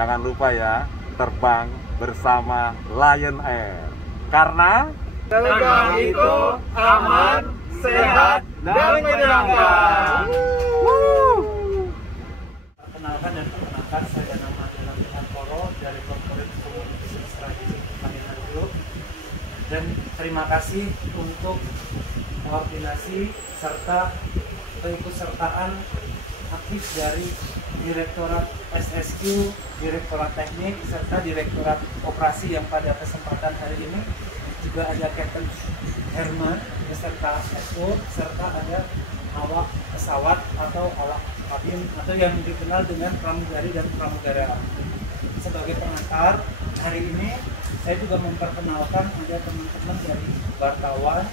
Jangan lupa ya, terbang bersama Lion Air. Karena terbang itu aman, sehat, dan menyenangkan. Perkenalkan dan perkenalkan, saya nama Ilham Koro dari Corporate Communication Strategy Panggilan Group. Dan terima kasih untuk koordinasi serta keikutsertaan aktif dari Direktorat SSQ, Direktorat Teknik, serta Direktorat Operasi yang pada kesempatan hari ini juga ada Kapten Herman beserta SO, serta ada awak pesawat atau awak kabin atau yang dikenal dengan pramugari dan pramugara. Sebagai pengantar, hari ini saya juga memperkenalkan ada teman-teman dari wartawan,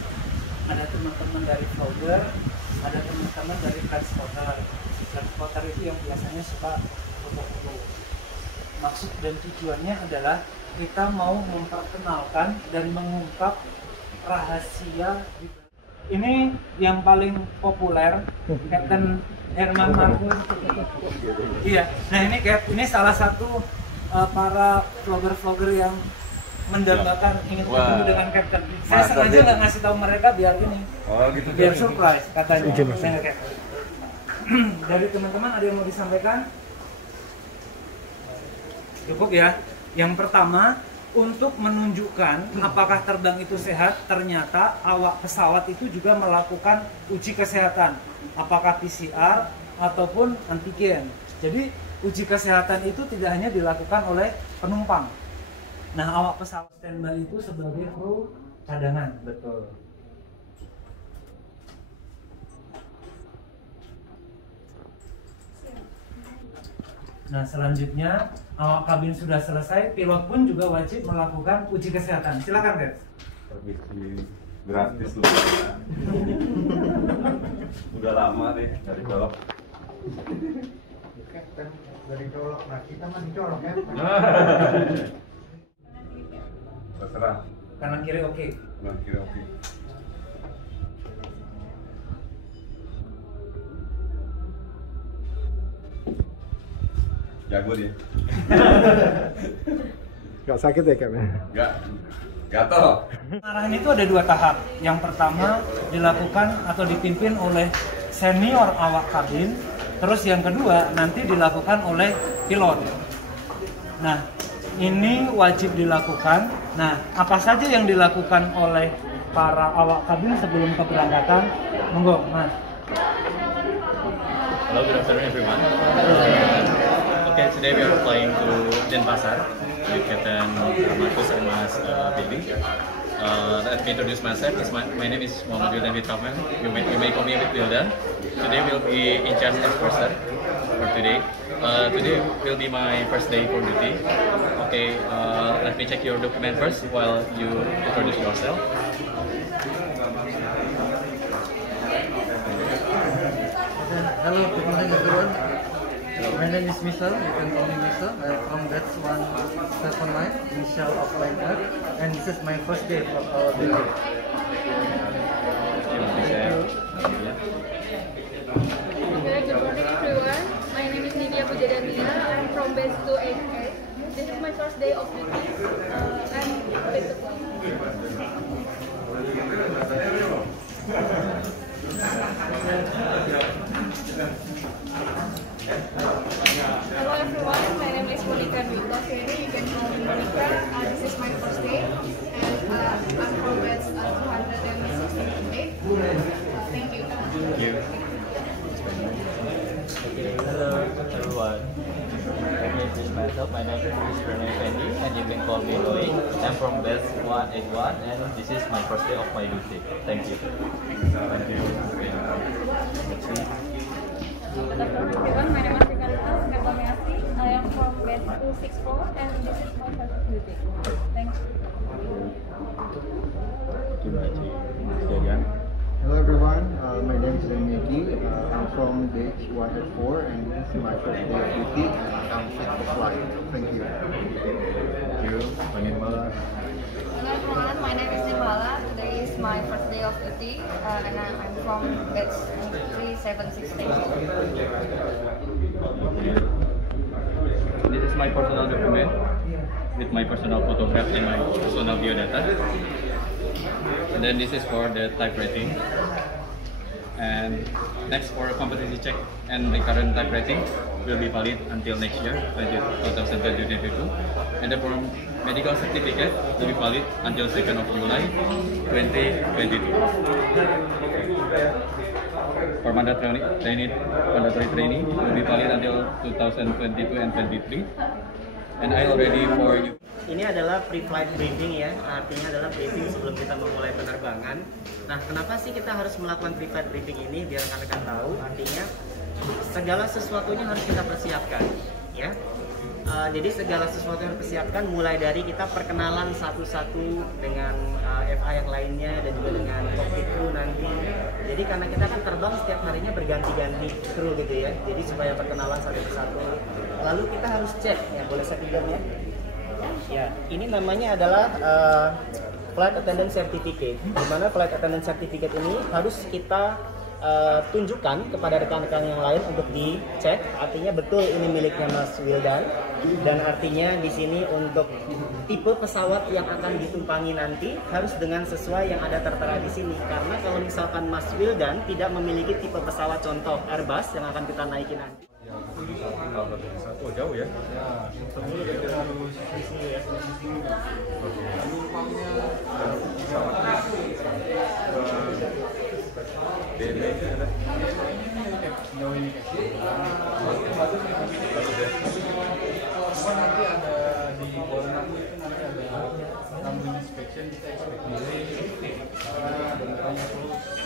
ada teman-teman dari vlogger, ada teman-teman dari transporter. Transporter itu yang biasanya suka foto-foto. Maksud dan tujuannya adalah kita mau memperkenalkan dan mengungkap rahasia. Ini yang paling populer, Kapten Herman Marcus. Iya, nah ini salah satu para vlogger-vlogger yang mendambakan ingin ketemu dengan Kapten. Saya sengaja nggak ngasih tahu mereka biar ini, gitu, biar surprise katanya. Saya Kapten. Dari teman-teman ada yang mau disampaikan? Cukup ya. Yang pertama, untuk menunjukkan apakah terbang itu sehat, ternyata awak pesawat itu juga melakukan uji kesehatan, apakah PCR ataupun antigen. Jadi uji kesehatan itu tidak hanya dilakukan oleh penumpang. Nah, awak pesawat standby itu sebagai kru cadangan. Betul. Nah, selanjutnya awak kabin sudah selesai, pilot pun juga wajib melakukan uji kesehatan. Silakan, guys. permisi gratis dulu. Udah lama deh dari colok. Kapten dari colok, nah kita mah dicolok ya. Terserah. Kanan kiri oke. Kanan kiri oke. Jago dia. Gak sakit ya Kak? Gak. Gatel. Arahan itu ada dua tahap. Yang pertama dilakukan atau dipimpin oleh senior awak kabin. Terus yang kedua nanti dilakukan oleh pilot. Nah, ini wajib dilakukan. Nah, apa saja yang dilakukan oleh para awak kabin sebelum keberangkatan? Monggo, Mas. Hello, good afternoon everyone. Okay, today we are flying to Denpasar with Captain Marcus and Mas Billy. Let me introduce myself. My name is Muhammad Wildan Witraman. You may call me with Wildan. Today we'll be in charge as purser for today. Today will be my first day for duty. Okay, let me check your document first while you introduce yourself. Hello, good morning everyone. My name is Misal, you can call me Misal. I'm from batch 179, initial of Lion Air, and this is my first day for our duty. Good morning everyone. My name is Nidia Pujadania. I'm from batch 288. This is my first day of duty. I'm with the flight. Hello everyone, my name is Monica Dwi Taufiri. You can call me Monica. This is my first day, and I'm from batch 268. Thank you. Thank you. Hello everyone. Let me introduce myself. My name is Rene Fendi and you can call me Loi. I'm from batch 181 and this is my first day of my duty. Thank you. Thank you. Good afternoon everyone, my name is Ricarita Skartamiasi. I am from batch 264 and this is my first duty. Thank you. Hello everyone, my name is Remedi. I'm from batch 184 and this is my first day of duty and I'm fit to fly. Thank you. Thank you. Panginmala. Hello everyone, my name is Nimala. Today is my first day of duty and I'm from batch 376. This is my personal document with my personal photograph and my personal biodata. And then this is for the type rating. And next for competency check and recurrent type rating will be valid until next year, 2022. And the form medical certificate will be valid until 2nd of July 2022. For mandatory training will be valid until 2022 and 23. And I already for you. Ini adalah pre-flight briefing ya, artinya adalah briefing sebelum kita memulai penerbangan. Nah, kenapa sih kita harus melakukan pre-flight briefing ini? Biar rekan-rekan tahu, artinya segala sesuatunya harus kita persiapkan, ya. Jadi segala sesuatu yang dipersiapkan mulai dari kita perkenalan satu-satu dengan FA yang lainnya dan juga dengan cockpit crew nanti. Jadi karena kita kan terbang setiap harinya berganti-ganti kru gitu ya. Jadi supaya perkenalan satu persatu. Lalu kita harus cek, ya boleh saya pinjam ya? Ya, ini namanya adalah Flight Attendant Certificate. Di mana Flight Attendant Certificate ini harus kita tunjukkan kepada rekan-rekan yang lain untuk dicek, artinya betul ini miliknya Mas Wildan, dan artinya di sini untuk tipe pesawat yang akan ditumpangi nanti harus dengan sesuai yang ada tertera di sini. Karena kalau misalkan Mas Wildan tidak memiliki tipe pesawat contoh Airbus yang akan kita naikin nanti. Oh, jauh ya? Nanti ada di bawah nanti itu nanti ada tamu inspection, kita expect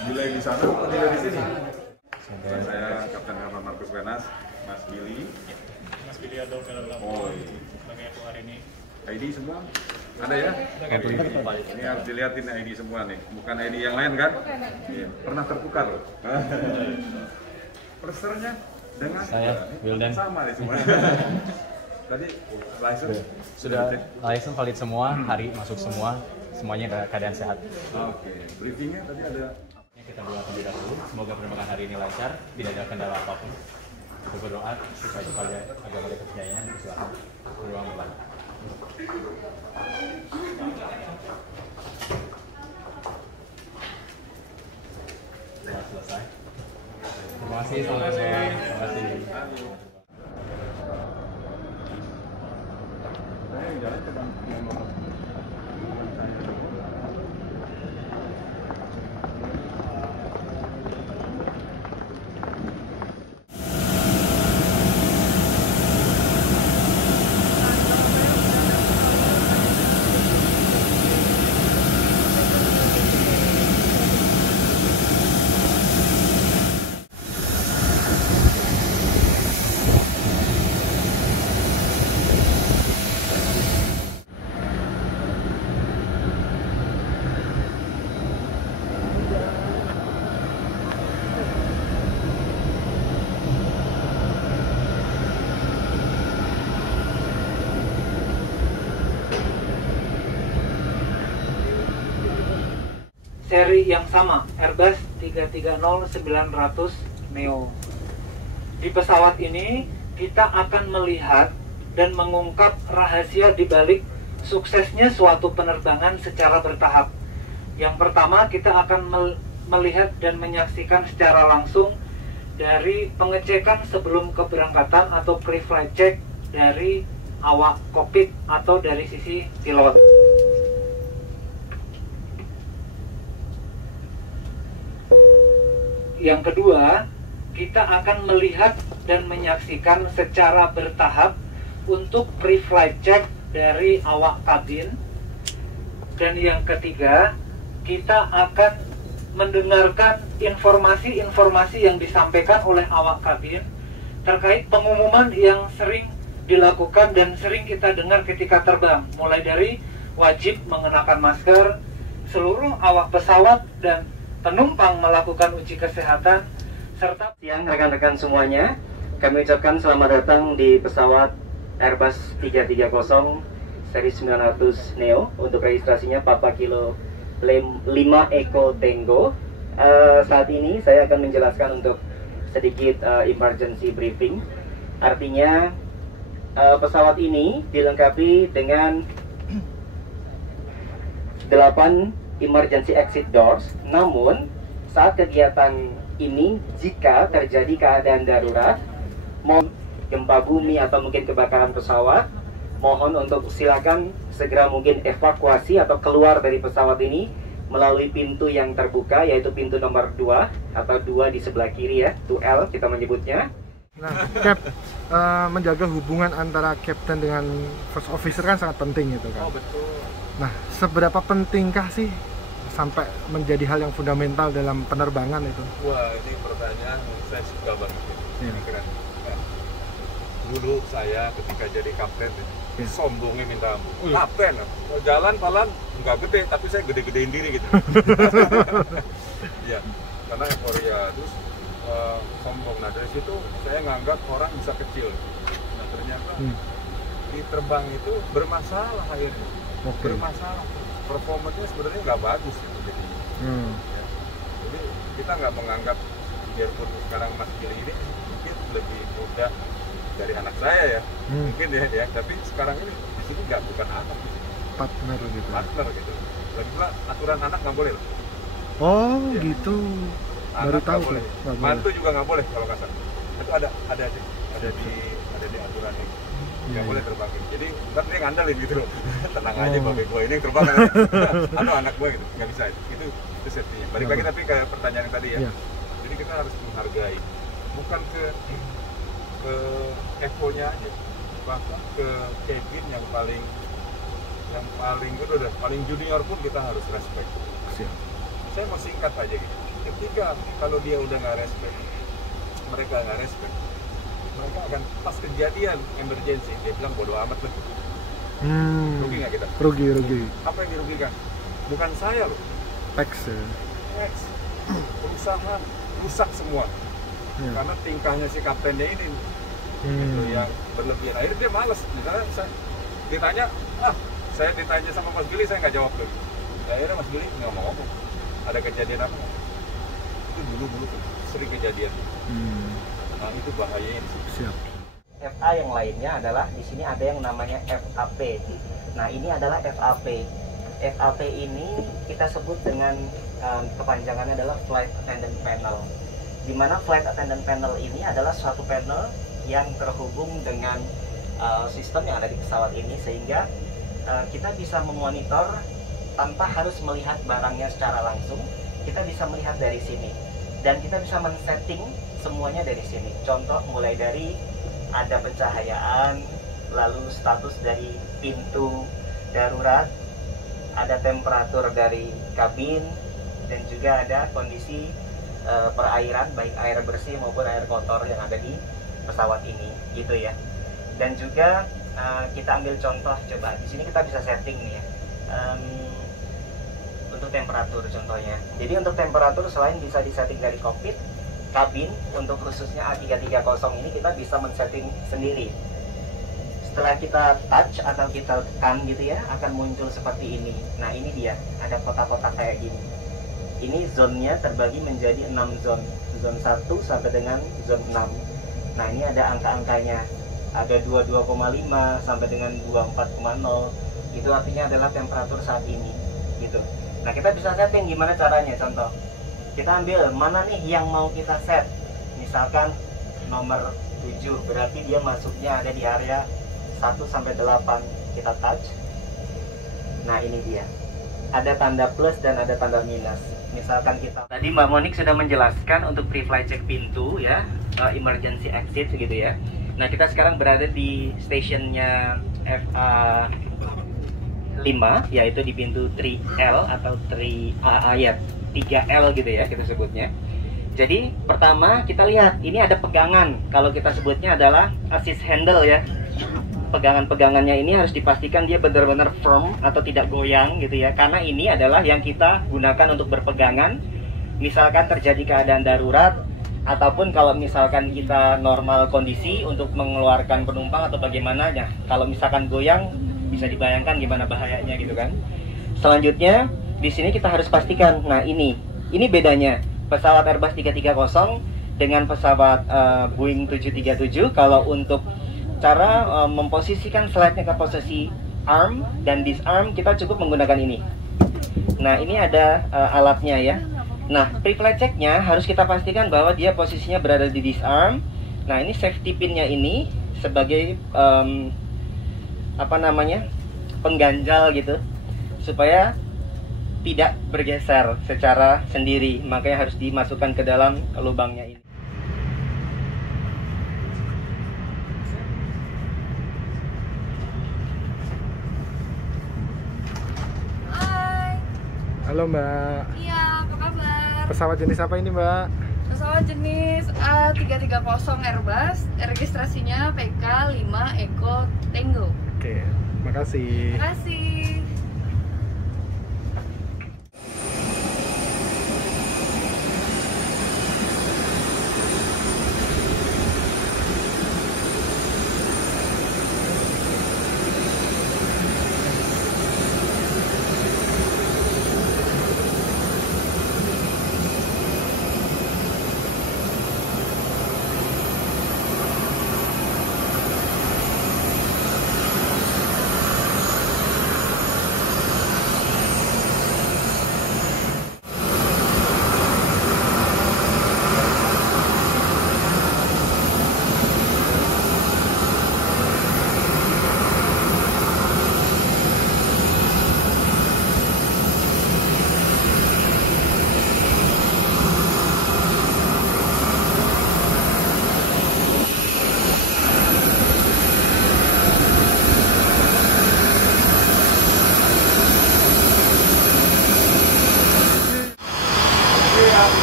delay di sana atau delay di sini? Saya Kapten Herman Markus Wenas, Mas Billy. Mas Billy Adolf Oh, sebagai FO hari ini. ID semua ada ya? Ini harus dilihatin ID semua nih, bukan ID yang lain kan? Iya. Pernah tertukar loh. Persernya dengan Saya, Wildan. sama nih semua. Tadi license Sudah license valid semua, hari masuk semua, semuanya keadaan sehat. Oke, briefingnya tadi ada. Kita berdoa terlebih dahulu, semoga penerbangan hari ini lancar, tidak ada kendala apapun. Kita berdoa supaya kepada agama dan kepercayaan, silakan berdoa mulai. Selesai. Terima kasih, selamat sore. Terima kasih. Seri yang sama, Airbus 330-900 Neo. Di pesawat ini kita akan melihat dan mengungkap rahasia di balik suksesnya suatu penerbangan secara bertahap. Yang pertama, kita akan melihat dan menyaksikan secara langsung dari pengecekan sebelum keberangkatan atau pre-flight check dari awak kokpit atau dari sisi pilot. Yang kedua, kita akan melihat dan menyaksikan secara bertahap untuk pre-flight check dari awak kabin. Dan yang ketiga, kita akan mendengarkan informasi-informasi yang disampaikan oleh awak kabin terkait pengumuman yang sering dilakukan dan sering kita dengar ketika terbang, mulai dari wajib mengenakan masker, seluruh awak pesawat dan penumpang melakukan uji kesehatan, serta Siang rekan-rekan semuanya, kami ucapkan selamat datang di pesawat Airbus 330 seri 900 Neo untuk registrasinya Papa Kilo 5 Eco Tango. Saat ini saya akan menjelaskan untuk sedikit emergency briefing. Artinya pesawat ini dilengkapi dengan 8 emergency exit doors. Namun saat kegiatan ini, jika terjadi keadaan darurat, gempa bumi atau mungkin kebakaran pesawat, mohon untuk silakan segera mungkin evakuasi atau keluar dari pesawat ini melalui pintu yang terbuka, yaitu pintu nomor 2 atau 2 di sebelah kiri ya, 2L kita menyebutnya. Nah, Cap, menjaga hubungan antara kapten dengan first officer kan sangat penting gitu kan. Oh betul. Nah, seberapa pentingkah sih sampai menjadi hal yang fundamental dalam penerbangan itu? Wah, ini pertanyaan saya suka banget. Ini keren. Nah, dulu saya ketika jadi kapten, sombongnya minta ampun. Kapten, jalan pelan nggak gede, tapi saya gede-gedein diri gitu. Iya, karena euforia terus sombong. Nah dari situ saya nganggap orang bisa kecil. Nah ternyata di terbang itu bermasalah akhirnya. Bermasalah. Performanya sebenarnya nggak bagus gitu jadinya. Ya. Jadi kita nggak menganggap biarpun sekarang Mas Billy ini mungkin lebih muda dari anak saya ya, mungkin ya. Tapi sekarang ini di sini bukan anak, partner gitu. Partner gitu. Lagi pula aturan anak nggak boleh loh. Oh ya. Gitu. Baru Anak tahu boleh. Mantu juga nggak boleh kalau kasar. Itu ada di aturan ini. Nggak boleh terbangin. Jadi ntar dia ngandalin gitu loh. Tenang aja babe gue ini yang terbang. Atau anak gue gitu. Nggak bisa itu safety-nya. Balik lagi tapi ke pertanyaan yang tadi ya. Jadi kita harus menghargai. Bukan ke echo-nya aja. Bahkan ke cabin yang paling paling junior pun kita harus respect. Saya mau singkat aja gitu. Ketika kalau dia udah nggak respect, mereka nggak respect, mereka akan pas kejadian emergency dia bilang bodoh amat lah. Rugi nggak kita? Rugi. Apa yang dirugikan? Bukan saya loh. Tax. Perusahaan rusak semua. Karena tingkahnya si kaptennya ini gitu, yang berlebihan. Akhirnya dia malas. Misalnya saya ditanya sama Mas Billy, saya nggak jawab lagi. Akhirnya Mas Billy nggak mau ngomong. Ada kejadian apa? Itu dulu sering kejadian. Nah itu bahayanya. Siap. FA yang lainnya adalah di sini ada yang namanya FAP. Nah ini adalah FAP. FAP ini kita sebut dengan kepanjangannya adalah Flight Attendant Panel. Di mana Flight Attendant Panel ini adalah suatu panel yang terhubung dengan sistem yang ada di pesawat ini, sehingga kita bisa memonitor tanpa harus melihat barangnya secara langsung. Kita bisa melihat dari sini dan kita bisa men-setting semuanya dari sini. Contoh mulai dari ada pencahayaan, lalu status dari pintu darurat, ada temperatur dari kabin, dan juga ada kondisi perairan, baik air bersih maupun air kotor yang ada di pesawat ini, gitu ya. Dan juga kita ambil contoh, coba di sini kita bisa setting nih ya. Untuk temperatur contohnya. Jadi untuk temperatur selain bisa disetting dari kokpit, kabin untuk khususnya A330 ini kita bisa men-setting sendiri. Setelah kita touch atau kita tekan gitu ya, akan muncul seperti ini. Nah ini dia, ada kotak-kotak kayak gini. Ini zone-nya terbagi menjadi 6 zone. Zone 1 sampai dengan zone 6. Nah ini ada angka-angkanya. Ada 22,5 sampai dengan 24,0. Itu artinya adalah temperatur saat ini gitu. Nah kita bisa setting gimana caranya. Contoh, kita ambil mana nih yang mau kita set. Misalkan nomor 7, berarti dia masuknya ada di area 1 sampai 8. Kita touch. Nah ini dia, ada tanda plus dan ada tanda minus. Misalkan kita tadi Mbak Monik sudah menjelaskan untuk pre-flight check pintu ya, emergency exit gitu ya. Nah kita sekarang berada di stationnya FA 5, yaitu di pintu 3L atau 3L gitu ya kita sebutnya. Jadi pertama kita lihat ini ada pegangan, kalau kita sebutnya adalah assist handle ya. Pegangan-pegangannya ini harus dipastikan dia benar-benar firm atau tidak goyang gitu ya, karena ini adalah yang kita gunakan untuk berpegangan misalkan terjadi keadaan darurat, ataupun kalau misalkan kita normal kondisi untuk mengeluarkan penumpang atau bagaimana ya. Kalau misalkan goyang bisa dibayangkan gimana bahayanya gitu kan. Selanjutnya di sini kita harus pastikan, nah ini bedanya pesawat Airbus 330 dengan pesawat Boeing 737. Kalau untuk cara memposisikan slide-nya ke posisi arm dan disarm, kita cukup menggunakan ini. Nah, ini ada alatnya ya. Nah, pre-flight check-nya harus kita pastikan bahwa dia posisinya berada di disarm. Nah, ini safety pin-nya ini sebagai pengganjal gitu, supaya tidak bergeser secara sendiri, makanya harus dimasukkan ke dalam lubangnya ini. Hai. Halo Mbak. Iya, apa kabar? Pesawat jenis apa ini Mbak? Pesawat jenis A330 Airbus, registrasinya PK5 Eco Tango. Oke, makasih. Terima kasih.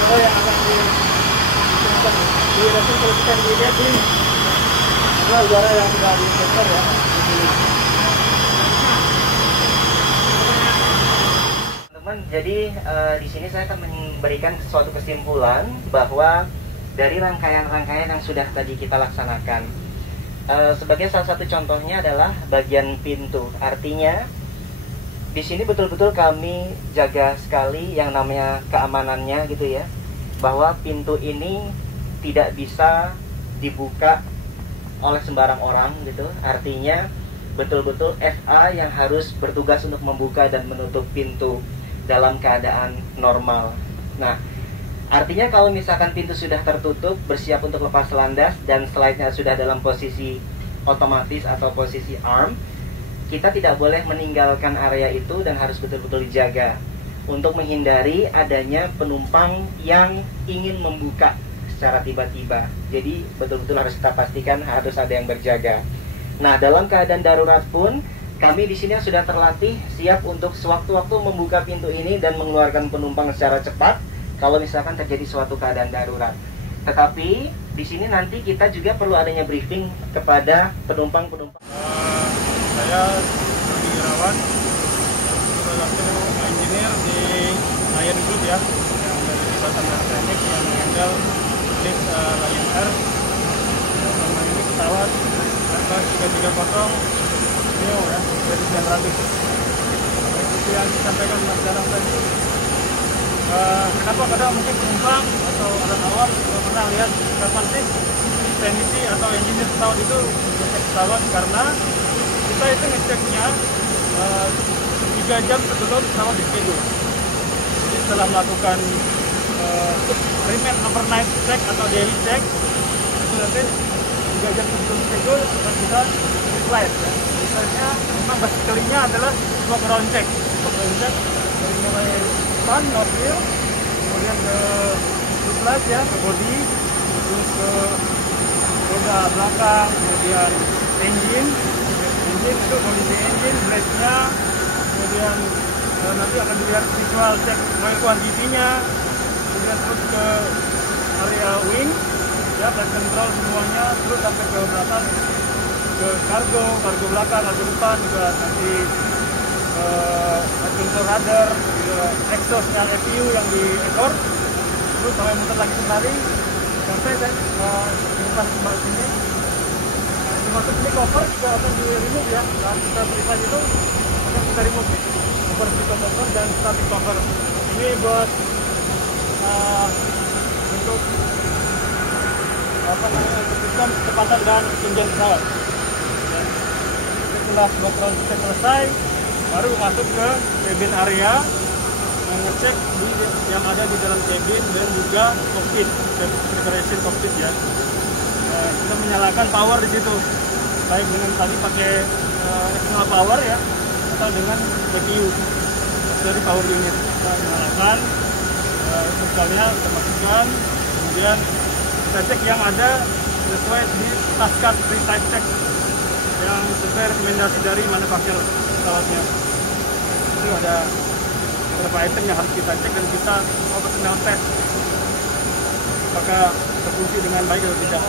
Yang akan direpresentasikan dilihat ini adalah udara yang sudah disetor ya. Teman-teman, jadi di sini saya akan memberikan suatu kesimpulan bahwa dari rangkaian-rangkaian yang sudah tadi kita laksanakan, sebagai salah satu contohnya adalah bagian pintu. Artinya di sini betul-betul kami jaga sekali yang namanya keamanannya gitu ya, bahwa pintu ini tidak bisa dibuka oleh sembarang orang gitu. Artinya betul-betul FA yang harus bertugas untuk membuka dan menutup pintu dalam keadaan normal. Nah, artinya kalau misalkan pintu sudah tertutup, bersiap untuk lepas landas dan slide-nya sudah dalam posisi otomatis atau posisi arm, kita tidak boleh meninggalkan area itu dan harus betul-betul dijaga untuk menghindari adanya penumpang yang ingin membuka secara tiba-tiba. Jadi betul-betul harus kita pastikan harus ada yang berjaga. Nah, dalam keadaan darurat pun kami di sini sudah terlatih siap untuk sewaktu-waktu membuka pintu ini dan mengeluarkan penumpang secara cepat kalau misalkan terjadi suatu keadaan darurat. Tetapi di sini nanti kita juga perlu adanya briefing kepada penumpang-penumpang. Saya Rudi Irawan, salah satu engineer di Lion Group ya, yang dari Departemen Teknik yang menghandle list Lion Air. Sama ini pesawat Airbus 330 Neo ya, 900. Seperti yang disampaikan Mas Danang tadi, kenapa kadang mungkin penumpang atau orang awam tidak pernah lihat kapan sih teknisi atau engineer pesawat itu ngecek pesawat, karena kita itu ngeceknya 3 jam sebelum pesawat di schedule. Jadi setelah melakukan remain overnight check atau daily check, itu nanti 3 jam sebelum schedule akan kita flight ya. Misalnya memang basically-nya adalah smoke ground check. Smoke ground check dari mulai pan, nozzle, kemudian ke flight ya, ke body, terus ke roda belakang, kemudian engine itu kondisi engine, blade-nya, kemudian nanti akan dilihat visual check oil quantity-nya, kemudian terus ke area wing ya, flight control semuanya, terus sampai ke belakang, ke kargo belakang, kargo depan juga nanti flight control radar, exhaust-nya FPU yang di ekor, terus sampai muter lagi kembali sampai dan depan kembali sini. Termasuk ini cover juga akan di remove ya. Nah, kita berikan itu akan kita remove cover dan static cover. Ini buat untuk sistem kecepatan dan ketinggian pesawat. setelah background check selesai, baru masuk ke cabin area, mengecek yang ada di dalam cabin dan juga cockpit, preparation cockpit ya. Kita menyalakan power di situ, baik dengan tadi pakai external power ya, atau dengan PPU dari power unit. Kita menyalakan, misalnya kita masukkan, kemudian kita cek yang ada sesuai di task pre-type check yang sesuai rekomendasi dari manufaktur pesawatnya. Itu ada beberapa item yang harus kita cek dan kita operational test apakah berfungsi dengan baik atau tidak.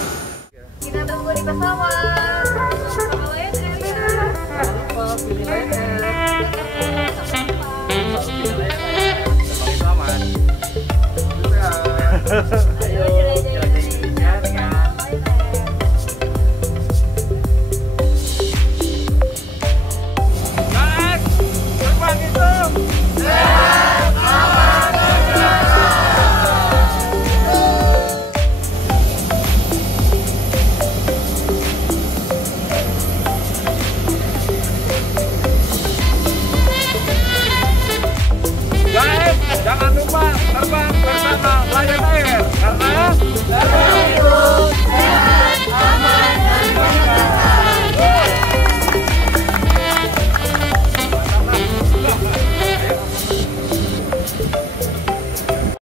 Kita tunggu di pesawat. Sama Lion Air ya. Jangan lupa pilih Lion Air. Selamat. Ayo jelajah Indonesia dengan Lion Air. Guys, terbang itu. Guys, jangan lupa terbang bersama Lion Air karena